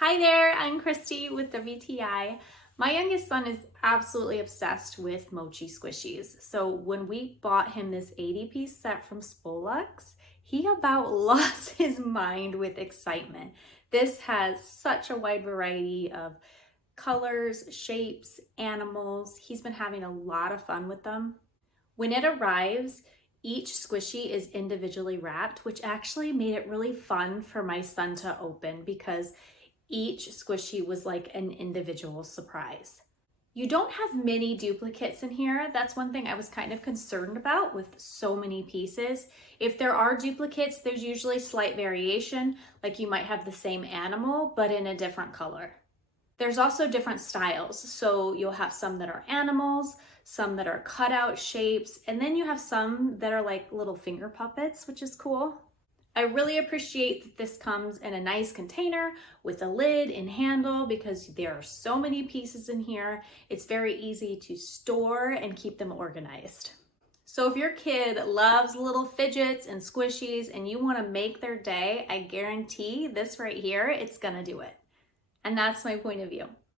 Hi there, I'm Christy with WTI. My youngest son is absolutely obsessed with mochi squishies. So when we bought him this 80-piece set from Spolux, he about lost his mind with excitement. This has such a wide variety of colors, shapes, animals. He's been having a lot of fun with them. When it arrives, each squishy is individually wrapped, which actually made it really fun for my son to open because each squishy was like an individual surprise. You don't have many duplicates in here. That's one thing I was kind of concerned about with so many pieces. If there are duplicates, there's usually slight variation, like you might have the same animal, but in a different color. There's also different styles. So you'll have some that are animals, some that are cutout shapes, and then you have some that are like little finger puppets, which is cool. I really appreciate that this comes in a nice container with a lid and handle because there are so many pieces in here. It's very easy to store and keep them organized. So if your kid loves little fidgets and squishies and you want to make their day, I guarantee this right here, it's gonna do it. And that's my point of view.